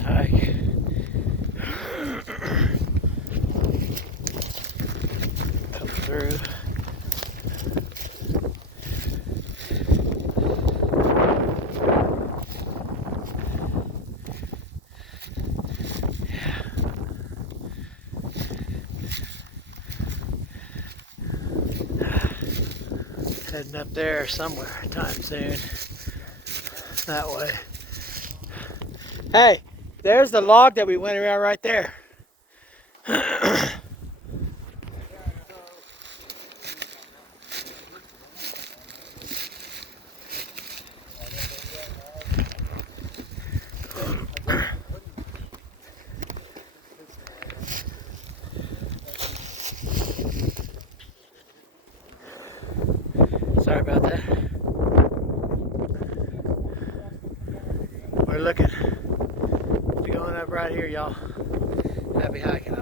hike. Come through. Heading up there somewhere time soon. That way. Hey, there's the log that we went around right there. Sorry about that. We're looking. We're going up right here, y'all. Happy hiking.